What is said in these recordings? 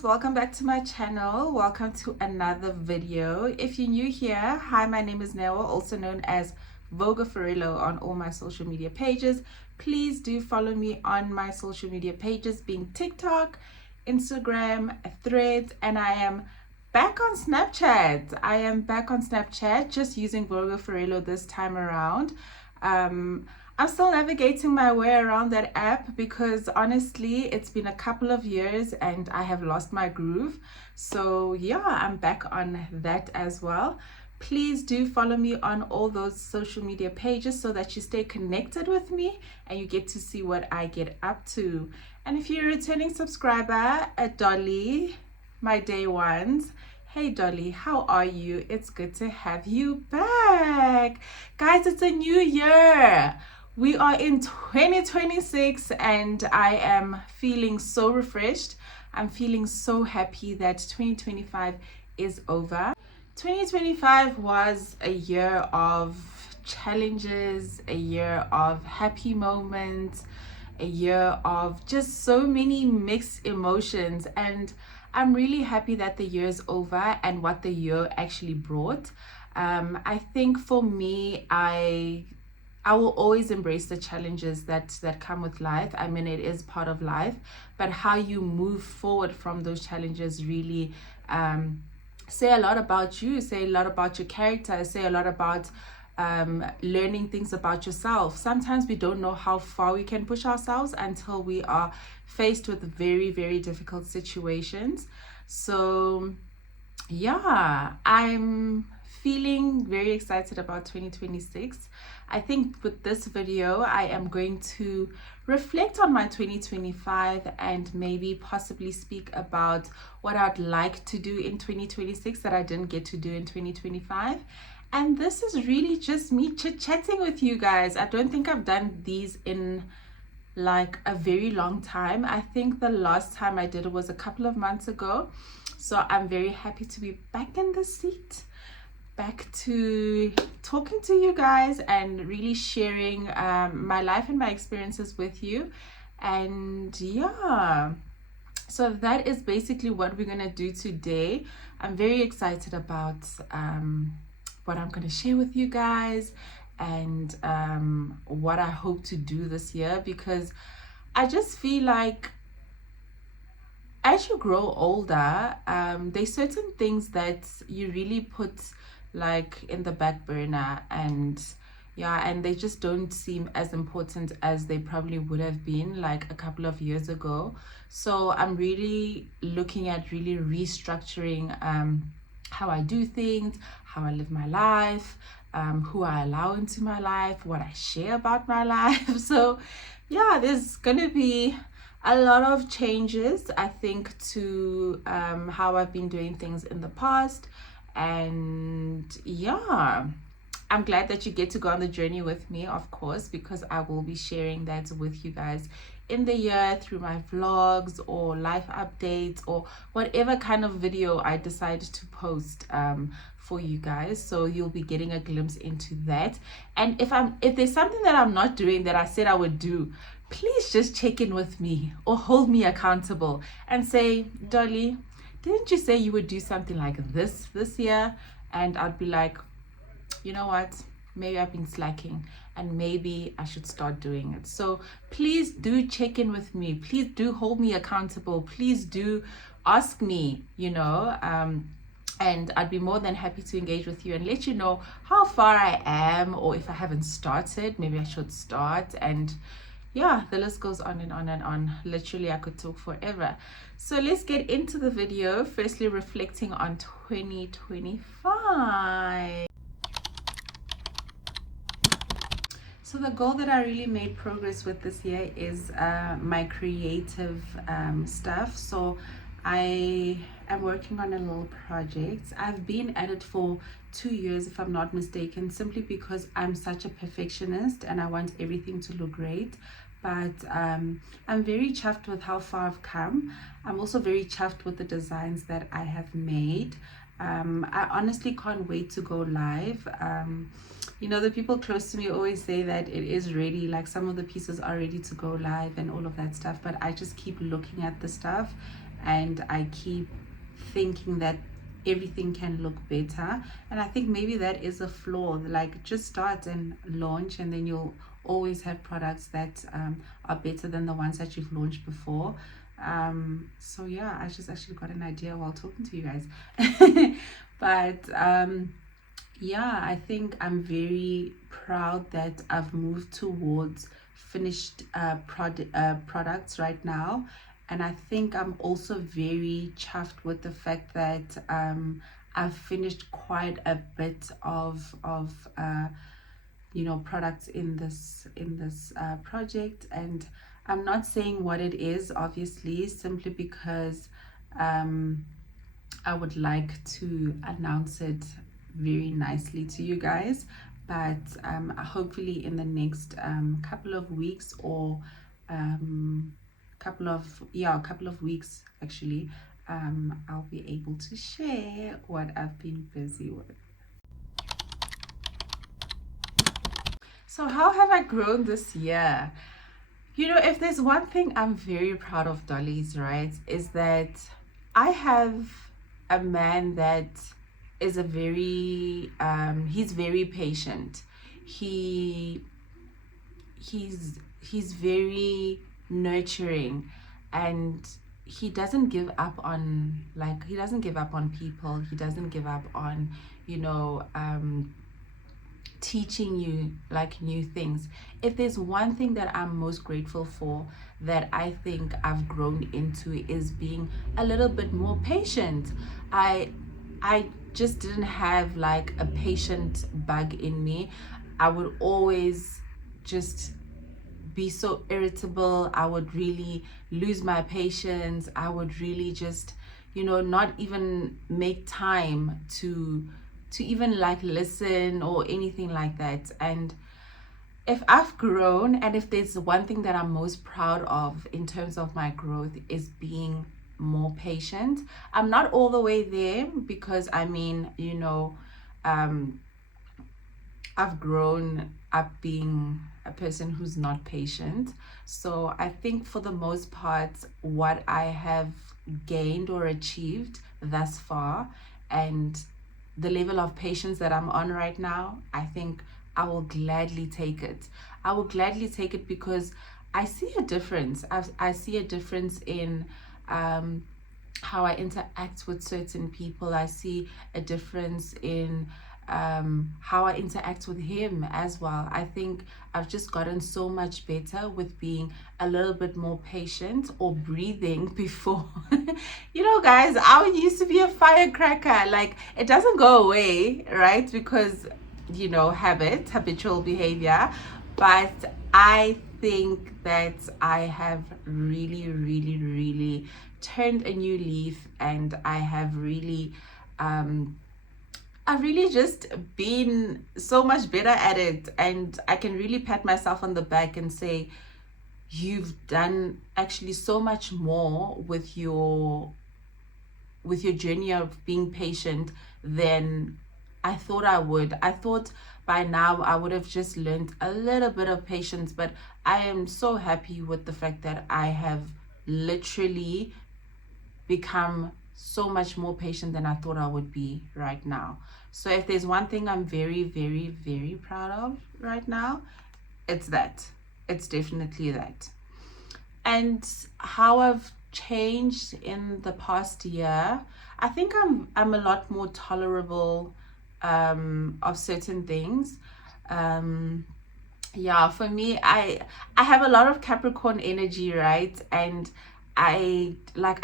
loves, welcome back to my channel. Welcome to another video. If you're new here, hi, my name is Newa, also known as Voga Farillo on all my social media pages. Please do follow me on my social media pages, being TikTok, Instagram, Threads, and I am back on Snapchat. Just using Voga Farillo this time around. I'm still navigating my way around that app because honestly it's been a couple of years and I have lost my groove. So yeah, I'm back on that as well. Please do follow me on all those social media pages so that you stay connected with me and you get to see what I get up to. And if you're a returning subscriber, Dolly, my day ones, hey Dolly, how are you? It's good to have you back. Guys, it's a new year. We are in 2026 and I am feeling so refreshed. I'm feeling so happy that 2025 is over. 2025 was a year of challenges, a year of happy moments, a year of just so many mixed emotions, and I'm really happy that the year is over and what the year actually brought. I think for me, I will always embrace the challenges that come with life. I mean, it is part of life, but how you move forward from those challenges really say a lot about you, say a lot about your character, say a lot about learning things about yourself. Sometimes we don't know how far we can push ourselves until we are faced with very, very difficult situations. So yeah, I'm feeling very excited about 2026. I think with this video, I am going to reflect on my 2025 and maybe possibly speak about what I'd like to do in 2026 that I didn't get to do in 2025. And this is really just me chit-chatting with you guys. I don't think I've done these in like a very long time. I think the last time I did it was a couple of months ago. So I'm very happy to be back in the seat, back to talking to you guys and really sharing my life and my experiences with you. And yeah, so that is basically what we're gonna do today. I'm very excited about what I'm gonna share with you guys and what I hope to do this year, because I just feel like as you grow older, there's certain things that you really put like in the back burner, and yeah, and they just don't seem as important as they probably would have been like a couple of years ago. So I'm really looking at really restructuring how I do things, how I live my life, who I allow into my life, what I share about my life. So yeah, there's gonna be a lot of changes, I think, to how I've been doing things in the past. And yeah, I'm glad that you get to go on the journey with me, of course, because I will be sharing that with you guys in the year through my vlogs or life updates or whatever kind of video I decide to post for you guys. So you'll be getting a glimpse into that. And if there's something that I'm not doing that I said I would do, please just check in with me or hold me accountable and say, Dolly, didn't you say you would do something like this year? And I'd be like, you know what, maybe I've been slacking and maybe I should start doing it. So please do check in with me, please do hold me accountable, please do ask me, and I'd be more than happy to engage with you and let you know how far I am, or if I haven't started, maybe I should start. And yeah, the list goes on and on and on. Literally, I could talk forever. So let's get into the video. Firstly, reflecting on 2025. So the goal that I really made progress with this year is my creative stuff. So I am working on a little project. I've been at it for 2 years, if I'm not mistaken, simply because I'm such a perfectionist and I want everything to look great. But I'm very chuffed with how far I've come. I'm also very chuffed with the designs that I have made. I honestly can't wait to go live. The people close to me always say that it is ready, like some of the pieces are ready to go live and all of that stuff, but I just keep looking at the stuff and I keep thinking that everything can look better. And I think maybe that is a flaw. Like, just start and launch, and then you'll always have products that are better than the ones that you've launched before. So yeah, I just actually got an idea while talking to you guys. But yeah, I think I'm very proud that I've moved towards finished products right now. And I think I'm also very chuffed with the fact that I've finished quite a bit of products in this project. And I'm not saying what it is, obviously, simply because I would like to announce it very nicely to you guys. But hopefully in the next couple of weeks, or couple of weeks actually, I'll be able to share what I've been busy with. So how have I grown this year? If there's one thing I'm very proud of, Dolly's, right, is that I have a man that is he's very patient. He's very nurturing, and he doesn't give up on people. He doesn't give up on teaching you like new things. If there's one thing that I'm most grateful for, that I think I've grown into, is being a little bit more patient. I just didn't have like a patient bug in me. I would always just be so irritable. I would really lose my patience. I would really just not even make time to even like listen or anything like that. And if I've grown, and if there's one thing that I'm most proud of in terms of my growth, is being more patient. I'm not all the way there, because I've grown up being a person who's not patient. So I think for the most part, what I have gained or achieved thus far, and the level of patience that I'm on right now, I think I will gladly take it. I will gladly take it because I see a difference. I see a difference in how I interact with certain people. I see a difference in how I interact with him as well. I think I've just gotten so much better with being a little bit more patient, or breathing before. Guys, I used to be a firecracker. Like, it doesn't go away, right? Because habitual behavior. But I think that I have really, really, really turned a new leaf, and I have really I've really just been so much better at it. And I can really pat myself on the back and say, you've done actually so much more with your journey of being patient than I thought I would. I thought by now I would have just learned a little bit of patience, but I am so happy with the fact that I have literally become so much more patient than I thought I would be right now. So if there's one thing I'm very, very, very proud of right now, it's that. It's definitely that. And how I've changed in the past year, I think I'm a lot more tolerable of certain things. For me, I have a lot of Capricorn energy, right? And I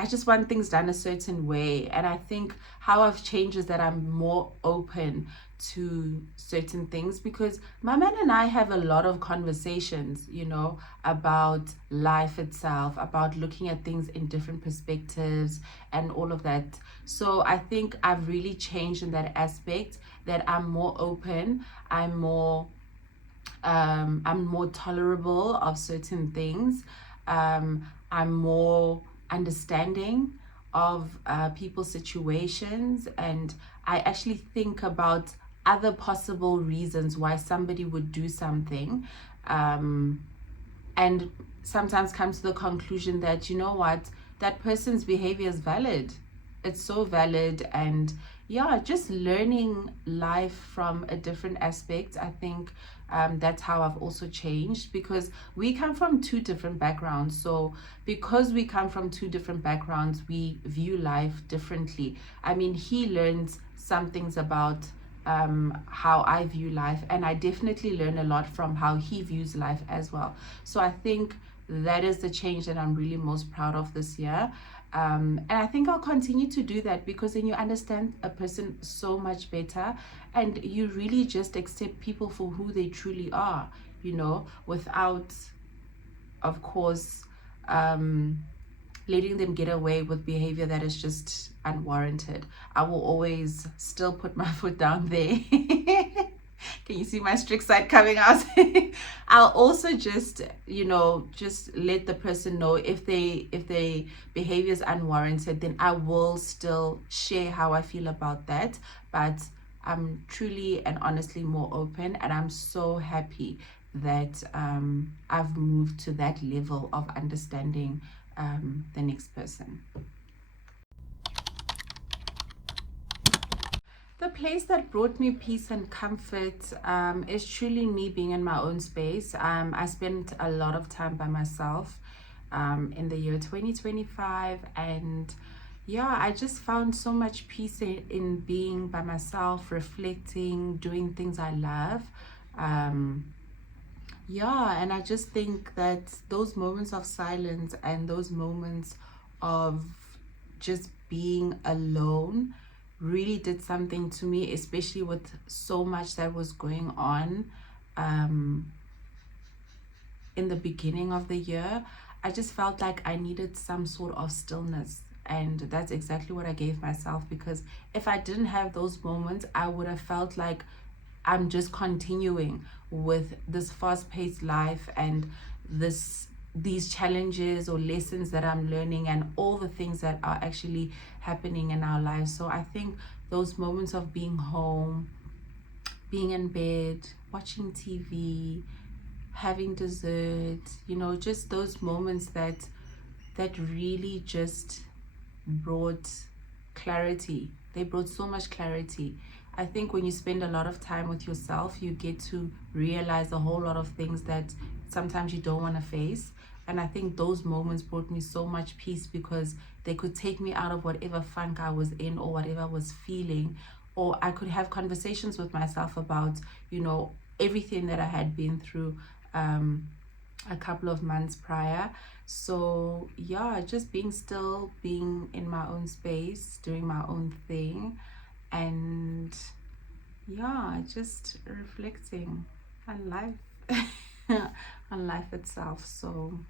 just want things done a certain way. And I think how I've changed is that I'm more open to certain things, because my man and I have a lot of conversations, about life itself, about looking at things in different perspectives and all of that. So I think I've really changed in that aspect, that I'm more open, I'm more tolerable of certain things. I'm more understanding of people's situations, and I actually think about other possible reasons why somebody would do something, and sometimes come to the conclusion that, that person's behavior is valid. It's so valid. And yeah, just learning life from a different aspect. I think that's how I've also changed, because we come from two different backgrounds. So because we come from two different backgrounds, we view life differently. I mean, he learns some things about how I view life, and I definitely learn a lot from how he views life as well. So I think that is the change that I'm really most proud of this year. And I think I'll continue to do that, because then you understand a person so much better, and you really just accept people for who they truly are, without, of course, letting them get away with behavior that is just unwarranted. I will always still put my foot down there. Can you see my strict side coming out? I'll also just let the person know if their behavior is unwarranted, then I will still share how I feel about that. But I'm truly and honestly more open, and I'm so happy that I've moved to that level of understanding the next person. The place that brought me peace and comfort is truly me being in my own space. I spent a lot of time by myself in the year 2025, and yeah, I just found so much peace in being by myself, reflecting, doing things I love. Yeah, and I just think that those moments of silence and those moments of just being alone really did something to me, especially with so much that was going on in the beginning of the year. I just felt like I needed some sort of stillness, and that's exactly what I gave myself, because if I didn't have those moments, I would have felt like I'm just continuing with this fast-paced life and these challenges or lessons that I'm learning, and all the things that are actually happening in our lives. So I think those moments of being home, being in bed, watching TV, having dessert, just those moments that really just brought clarity. They brought so much clarity. I think when you spend a lot of time with yourself, you get to realize a whole lot of things that sometimes you don't want to face. And I think those moments brought me so much peace, because they could take me out of whatever funk I was in or whatever I was feeling. Or I could have conversations with myself about, everything that I had been through a couple of months prior. So yeah, just being still, being in my own space, doing my own thing, and yeah, just reflecting on life on life itself. So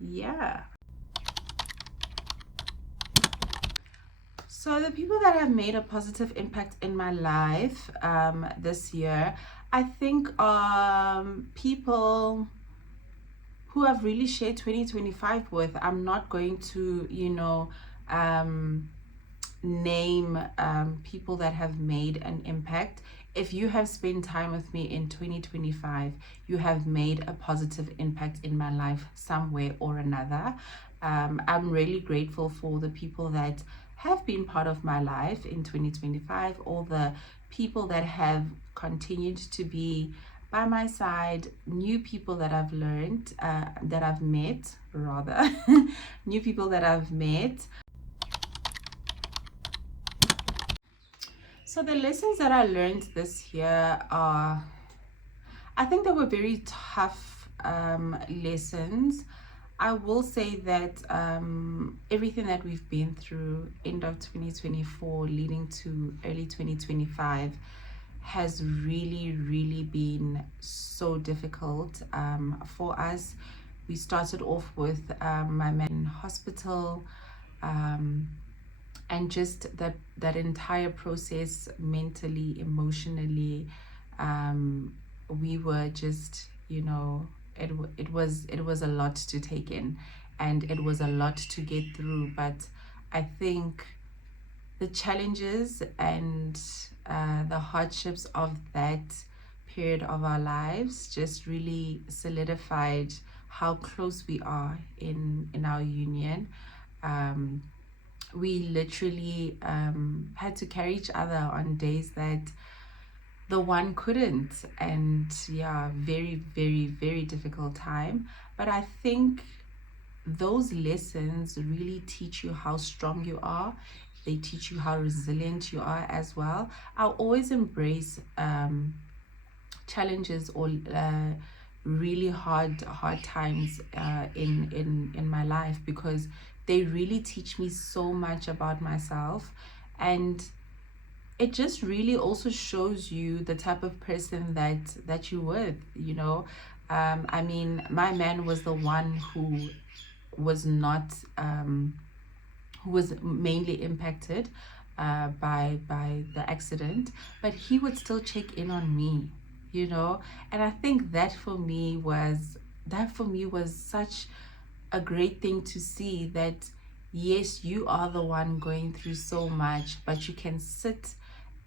yeah. So the people that have made a positive impact in my life this year, I think people who I've really shared 2025 with. I'm not going to name people that have made an impact. If you have spent time with me in 2025, you have made a positive impact in my life some way or another. I'm really grateful for the people that have been part of my life in 2025, all the people that have continued to be by my side, new people that I've learned, that I've met, rather, new people that I've met. So the lessons that I learned this year are, I think they were very tough lessons. I will say that everything that we've been through, end of 2024 leading to early 2025, has really, really been so difficult for us. We started off with my man in hospital, and just that entire process, mentally, emotionally, we were just, it was a lot to take in, and it was a lot to get through. But I think the challenges and the hardships of that period of our lives just really solidified how close we are in our union. We literally had to carry each other on days that the one couldn't. And yeah, very, very, very difficult time. But I think those lessons really teach you how strong you are. They teach you how resilient you are as well. I'll always embrace challenges or really hard times in my life, because they really teach me so much about myself. And it just really also shows you the type of person that you're with, you know. I mean, my man was the one who was not who was mainly impacted by the accident, but he would still check in on me, you know. And I think that for me was such a great thing to see, that yes, you are the one going through so much, but you can sit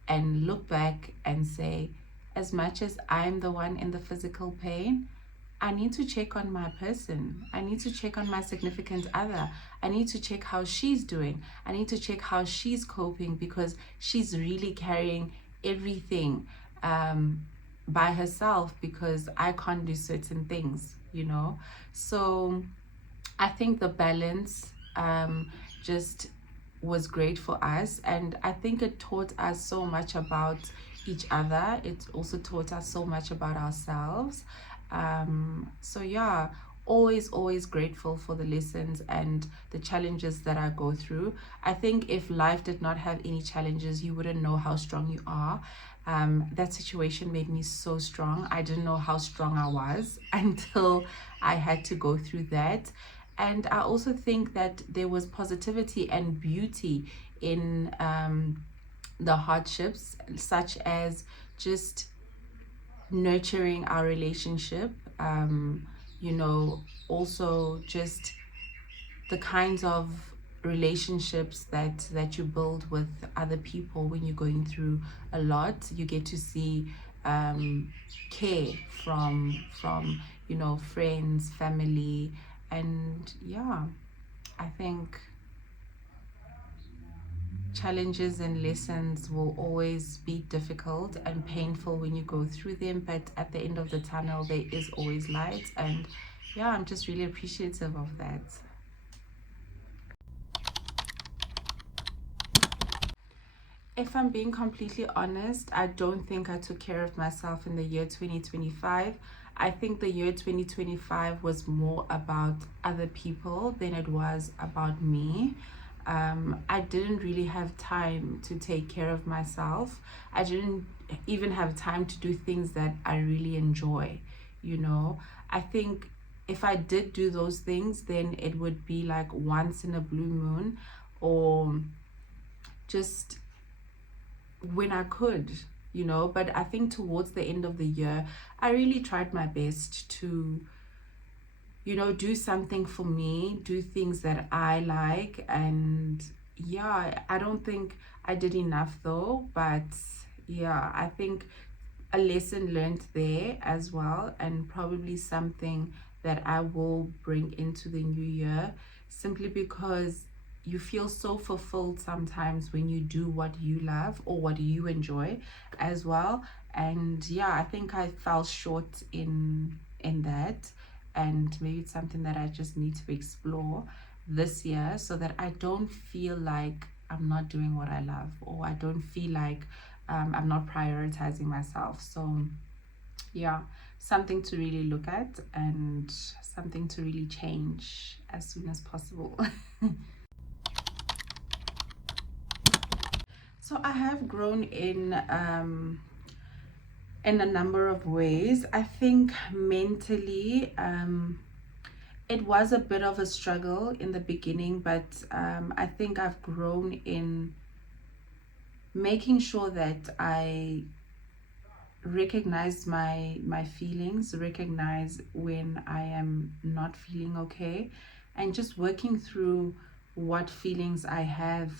and look back and say, as much as I'm the one in the physical pain, I need to check on my person. I need to check on my significant other. I need to check how she's doing. I need to check how she's coping, because she's really carrying everything by herself, because I can't do certain things, you know. So I think the balance just was great for us. And I think it taught us so much about each other. It also taught us so much about ourselves. So yeah, always grateful for the lessons and the challenges that I go through. I think if life did not have any challenges, you wouldn't know how strong you are. That situation made me so strong. I didn't know how strong I was until I had to go through that. And I also think that there was positivity and beauty in the hardships, such as just nurturing our relationship, you know, also just the kinds of relationships that you build with other people. When you're going through a lot, you get to see care from you know, friends, family. And yeah, I think challenges and lessons will always be difficult and painful when you go through them, but at the end of the tunnel there is always light. And yeah, I'm just really appreciative of that. If I'm being completely honest, I don't think I took care of myself in the year 2025. I think the year 2025 was more about other people than it was about me. I didn't really have time to take care of myself. I didn't even have time to do things that I really enjoy, you know. I think if I did do those things, then it would be like once in a blue moon, or just when I could, you know. But I think towards the end of the year, I really tried my best to, you know, do something for me, do things that I like. And yeah, I don't think I did enough though, but yeah, I think a lesson learned there as well, and probably something that I will bring into the new year, simply because you feel so fulfilled sometimes when you do what you love or what you enjoy as well. And yeah, I think I fell short in that, and maybe it's something that I just need to explore this year, so that I don't feel like I'm not doing what I love, or I don't feel like I'm not prioritizing myself. So yeah, something to really look at, and something to really change as soon as possible. So I have grown in a number of ways. I think mentally, it was a bit of a struggle in the beginning, but I think I've grown in making sure that I recognize my feelings, recognize when I am not feeling okay, and just working through what feelings I have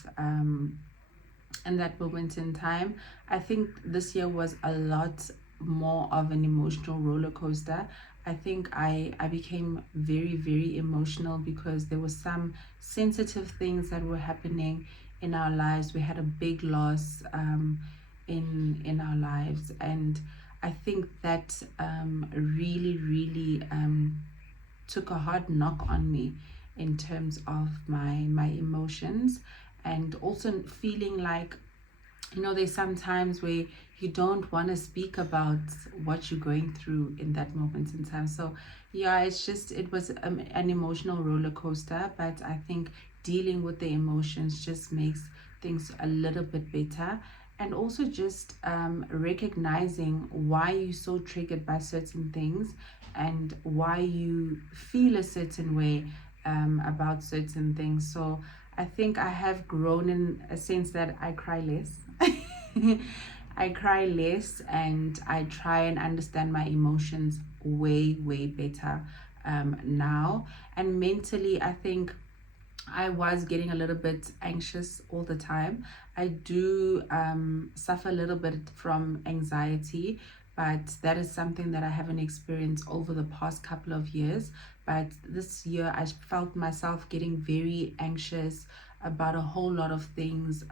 in that moment in time. I think this year was a lot more of an emotional roller coaster. I think I became very, very emotional because there were some sensitive things that were happening in our lives. We had a big loss in our lives, and I think that really, really took a hard knock on me in terms of my emotions, and also feeling like, there's some times where you don't want to speak about what you're going through in that moment in time. So yeah, it was an emotional roller coaster, but I think dealing with the emotions just makes things a little bit better. And also just recognizing why you're so triggered by certain things and why you feel a certain way about certain things. So I think I have grown in a sense that I cry less. I cry less, and I try and understand my emotions way, way better now. And mentally, I think I was getting a little bit anxious all the time. I do suffer a little bit from anxiety, but that is something that I haven't experienced over the past couple of years. But this year, I felt myself getting very anxious about a whole lot of things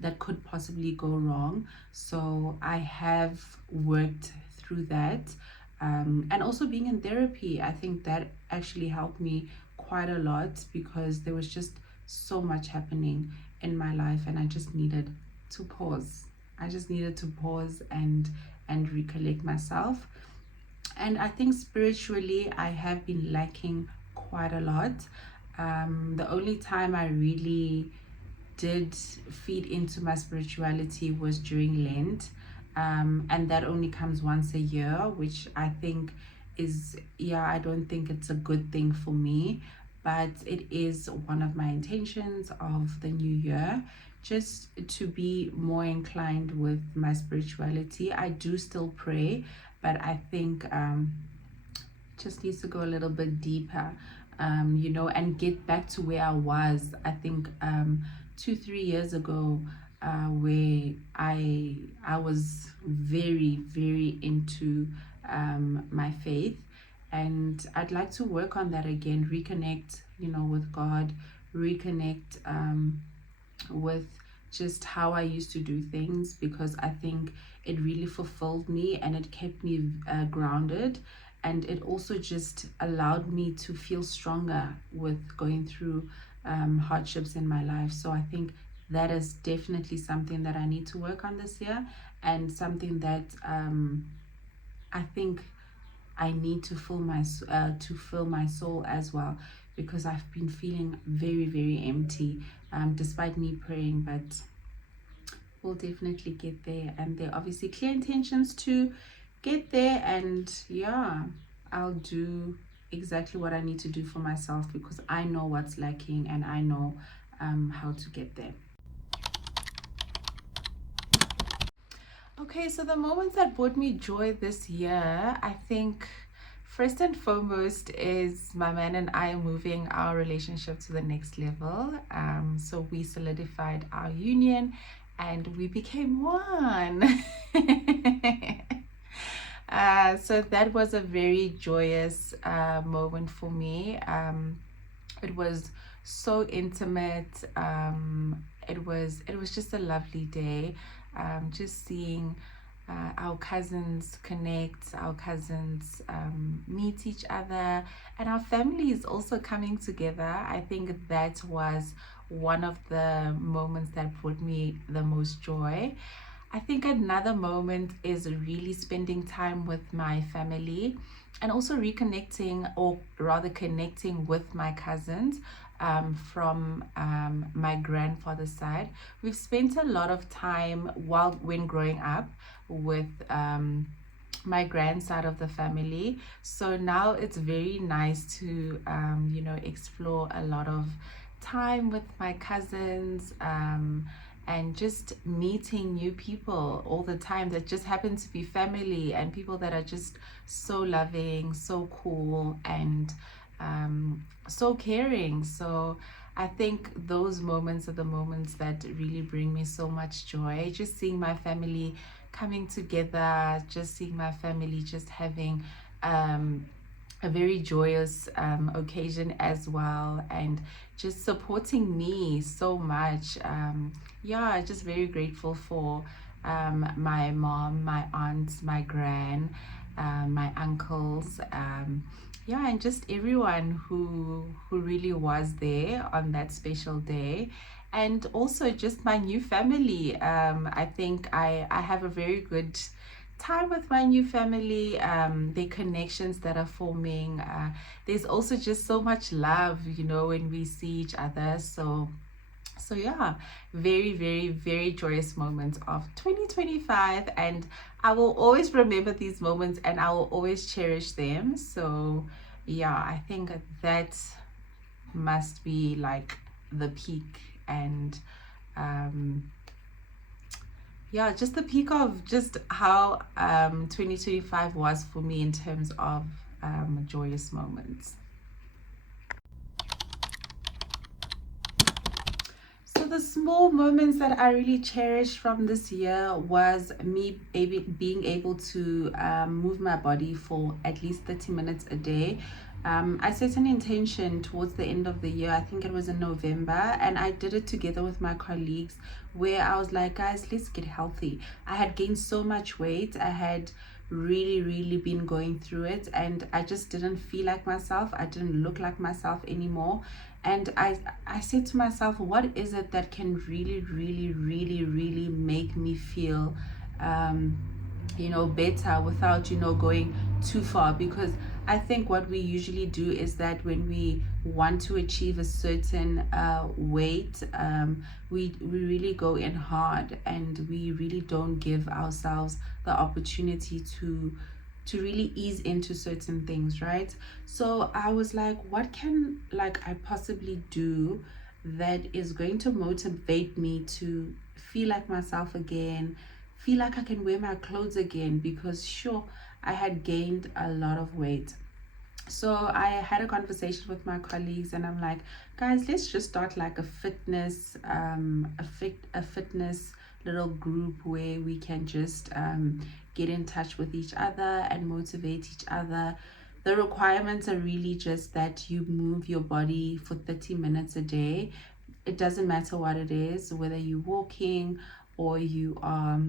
that could possibly go wrong. So I have worked through that. And also being in therapy, I think that actually helped me quite a lot because there was just so much happening in my life, and I just needed to pause. I just needed to pause and recollect myself. And I think spiritually, I have been lacking quite a lot. The only time I really did feed into my spirituality was during Lent. And that only comes once a year, which I think is, yeah, I don't think it's a good thing for me, but it is one of my intentions of the new year, just to be more inclined with my spirituality. I do still pray, but I think just needs to go a little bit deeper, and get back to where I was. I think 2-3 years ago, where I was very, very into my faith, and I'd like to work on that again, reconnect, with God, reconnect with just how I used to do things, because I think it really fulfilled me and it kept me grounded, and it also just allowed me to feel stronger with going through hardships in my life. So I think that is definitely something that I need to work on this year, and something that I think I need to fill my soul as well, because I've been feeling very, very empty, despite me praying. But we'll definitely get there, and there are obviously clear intentions to get there. And yeah, I'll do exactly what I need to do for myself, because I know what's lacking and I know how to get there. Okay, so the moments that brought me joy this year, I think first and foremost is my man and I moving our relationship to the next level. So we solidified our union and we became one. So that was a very joyous moment for me. It was so intimate. It was just a lovely day. Just seeing our cousins connect, our cousins meet each other, and our family is also coming together. I think that was one of the moments that brought me the most joy. I think another moment is really spending time with my family, and also reconnecting, or rather connecting with my cousins from my grandfather's side. We've spent a lot of time when growing up with my grandside of the family. So now it's very nice to explore a lot of time with my cousins, and just meeting new people all the time that just happen to be family, and people that are just so loving, so cool, and so caring. So I think those moments are the moments that really bring me so much joy. Just seeing my family coming together, just seeing my family just having a very joyous occasion as well, and just supporting me so much. Yeah, just very grateful for my mom, my aunts, my gran, my uncles, yeah, and just everyone who really was there on that special day. And also just my new family. I think I have a very good time with my new family, the connections that are forming. There's also just so much love, you know, when we see each other. So yeah, very, very, very joyous moments of 2025, and I will always remember these moments and I will always cherish them. So yeah, I think that must be like the peak. And yeah, just the peak of just how 2025 was for me in terms of joyous moments. So the small moments that I really cherished from this year was me being able to move my body for at least 30 minutes a day. I set an intention towards the end of the year, I think it was in November, and I did it together with my colleagues, where I was like, guys, let's get healthy. I had gained so much weight. I had really been going through it, and I just didn't feel like myself. I didn't look like myself anymore. And I said to myself, what is it that can really make me feel you know, better without, you know, going too far? Because I think what we usually do is that when we want to achieve a certain weight, we really go in hard, and we really don't give ourselves the opportunity to really ease into certain things, right? So I was like, what can like I possibly do that is going to motivate me to feel like myself again, feel like I can wear my clothes again? Because sure, I had gained a lot of weight. So I had a conversation with my colleagues, and I'm like, guys, let's just start like a fitness a fitness little group where we can just get in touch with each other and motivate each other. The requirements are really just that you move your body for 30 minutes a day. It doesn't matter what it is, whether you're walking or you are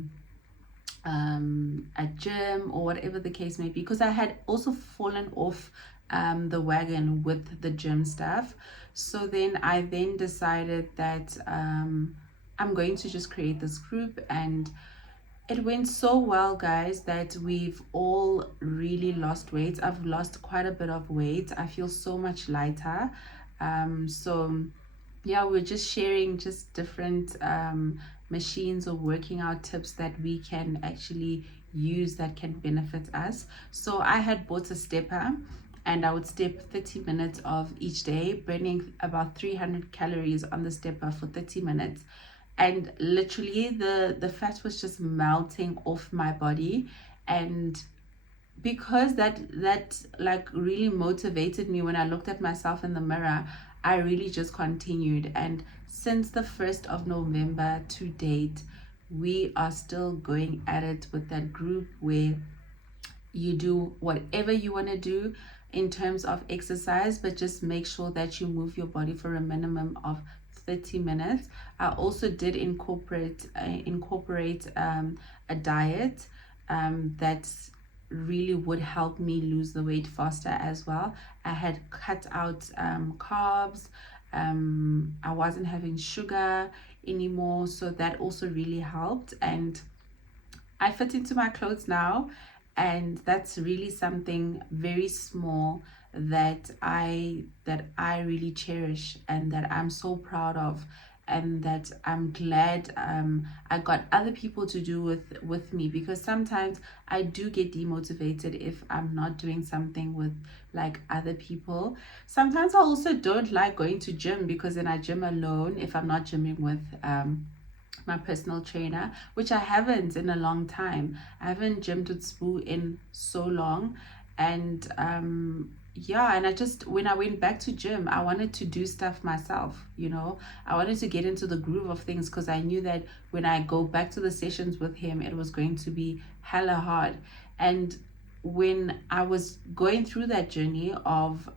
at gym or whatever the case may be, because I had also fallen off the wagon with the gym stuff. So then I then decided that I'm going to just create this group, and it went so well, guys, that we've all really lost weight. I've lost quite a bit of weight. I feel so much lighter. So yeah, we're just sharing just different machines or working out tips that we can actually use that can benefit us. So I had bought a stepper, and I would step 30 minutes of each day, burning about 300 calories on the stepper for 30 minutes. And literally the fat was just melting off my body. And because that like really motivated me, when I looked at myself in the mirror, I really just continued. And since the 1st of November to date, we are still going at it with that group, where you do whatever you want to do in terms of exercise, but just make sure that you move your body for a minimum of 30 minutes. I also did incorporate a diet that really would help me lose the weight faster as well. I had cut out carbs. I wasn't having sugar anymore, so that also really helped. And I fit into my clothes now, and that's really something very small that I really cherish, and that I'm so proud of, and that I'm glad I got other people to do with me. Because sometimes I do get demotivated if I'm not doing something with like other people. Sometimes I also don't like going to gym, because then I gym alone if I'm not gymming with my personal trainer, which I haven't in a long time. I haven't gymmed with Spoo in so long. And yeah, and I just, when I went back to gym, I wanted to do stuff myself, you know. I wanted to get into the groove of things, because I knew that when I go back to the sessions with him, it was going to be hella hard. And when I was going through that journey of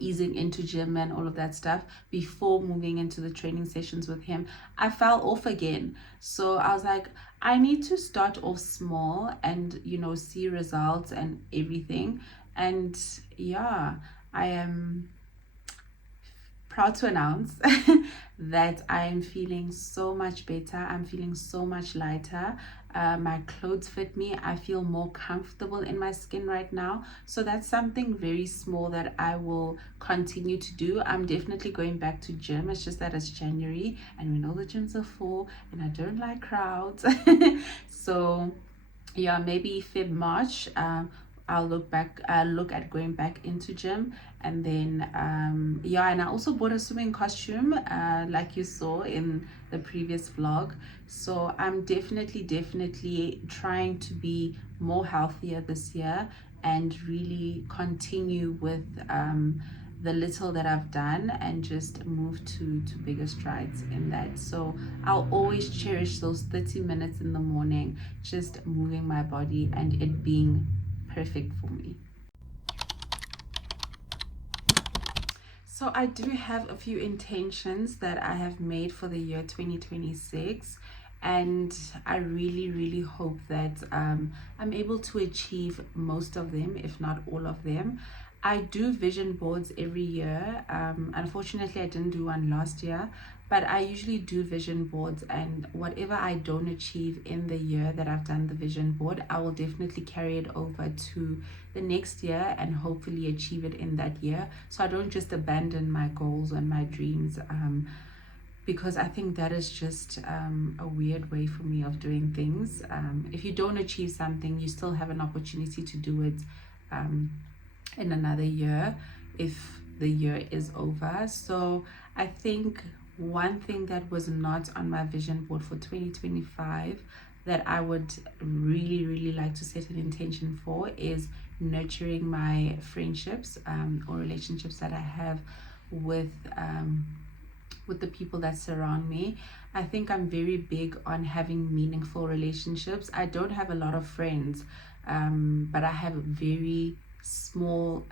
easing into gym and all of that stuff before moving into the training sessions with him, I fell off again. So I was like, I need to start off small and see results and everything. And yeah, I am proud to announce that I am feeling so much better. I'm feeling so much lighter. My clothes fit me. I feel more comfortable in my skin right now. So that's something very small that I will continue to do. I'm definitely going back to gym. It's just that it's January and we know the gyms are full and I don't like crowds. So yeah, maybe Feb March, I'll look at going back into gym. And then yeah, and I also bought a swimming costume, like you saw in the previous vlog. So I'm definitely trying to be more healthier this year and really continue with the little that I've done and just move to bigger strides in that. So I'll always cherish those 30 minutes in the morning, just moving my body and it being perfect for me. So I do have a few intentions that I have made for the year 2026, and I really hope that I'm able to achieve most of them, if not all of them. I do vision boards every year. Unfortunately, I didn't do one last year, but I usually do vision boards, and whatever I don't achieve in the year that I've done the vision board, I will definitely carry it over to the next year and hopefully achieve it in that year. So I don't just abandon my goals and my dreams, because I think that is just a weird way for me of doing things. If you don't achieve something, you still have an opportunity to do it in another year if the year is over. So I think one thing that was not on my vision board for 2025 that I would really like to set an intention for is nurturing my friendships or relationships that I have with the people that surround me. I think I'm very big on having meaningful relationships. I don't have a lot of friends, but I have a very small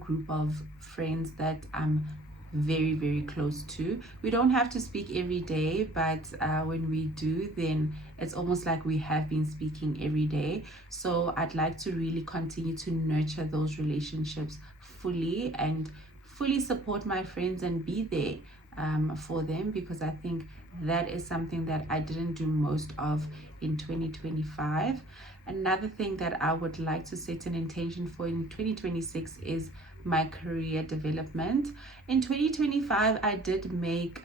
group of friends that I'm very close to. We don't have to speak every day, but when we do, then it's almost like we have been speaking every day. So I'd like to really continue to nurture those relationships fully and fully support my friends and be there for them, because I think that is something that I didn't do most of in 2025. Another thing that I would like to set an intention for in 2026 is my career development. In 2025, I did make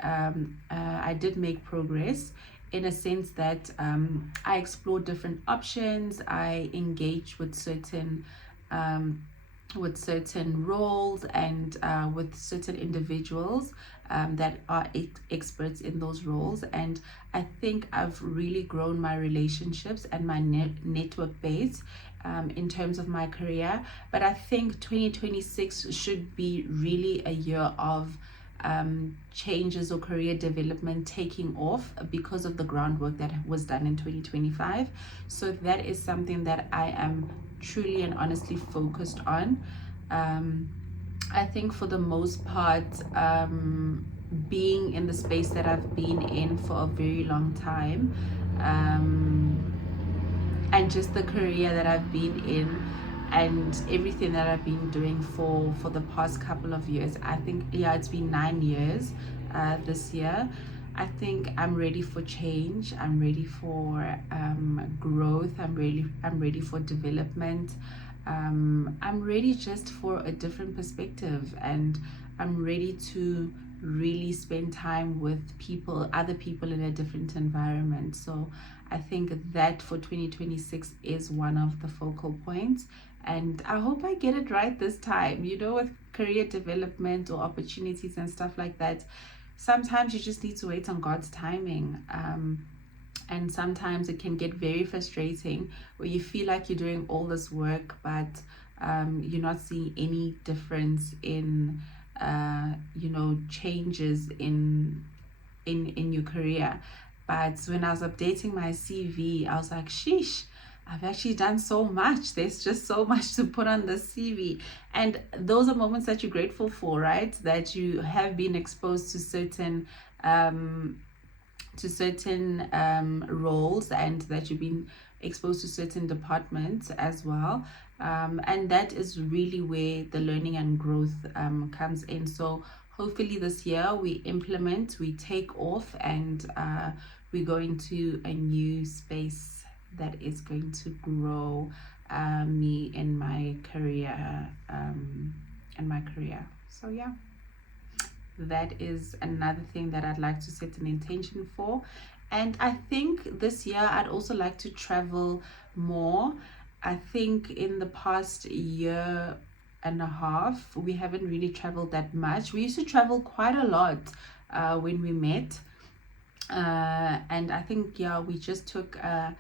progress, in a sense that I explored different options. I engaged with certain roles and with certain individuals that are experts in those roles, and I think I've really grown my relationships and my network base in terms of my career. But I think 2026 should be really a year of changes or career development taking off because of the groundwork that was done in 2025. So that is something that I am truly and honestly focused on. I think for the most part, being in the space that I've been in for a very long time, and just the career that I've been in and everything that I've been doing for the past couple of years, I think, yeah, it's been 9 years this year. I think I'm ready for change. I'm ready for growth. I'm ready for development. I'm ready just for a different perspective, and I'm ready to really spend time with other people in a different environment. So I think that for 2026 is one of the focal points, and I hope I get it right this time. With career development or opportunities and stuff like that, sometimes you just need to wait on God's timing. And sometimes it can get very frustrating where you feel like you're doing all this work, but you're not seeing any difference in changes in your career. But when I was updating my CV, I was like, sheesh, I've actually done so much. There's just so much to put on the CV. And those are moments that you're grateful for, right? That you have been exposed to certain roles, and that you've been exposed to certain departments as well. And that is really where the learning and growth comes in. So hopefully this year we take off, and we go into a new space that is going to grow me in my career. So yeah, that is another thing that I'd like to set an intention for. And I think this year I'd also like to travel more. I think in the past year and a half we haven't really traveled that much. We used to travel quite a lot when we met, and I think, yeah, we just took a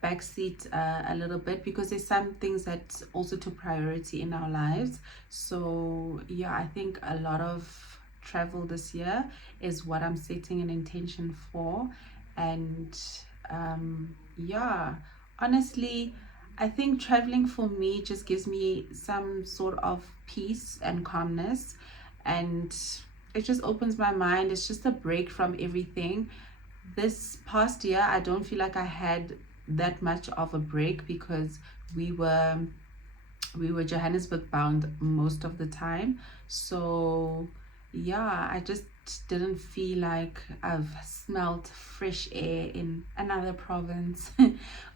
backseat a little bit, because there's some things that also took priority in our lives. So yeah, I think a lot of travel this year is what I'm setting an intention for. And yeah, honestly, I think traveling for me just gives me some sort of peace and calmness, and it just opens my mind. It's just a break from everything. This past year I don't feel like I had that much of a break, because we were Johannesburg bound most of the time. So yeah, I just didn't feel like I've smelled fresh air in another province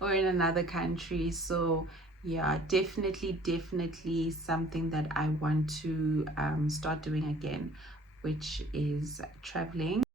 or in another country. So yeah, definitely something that I want to start doing again, which is traveling.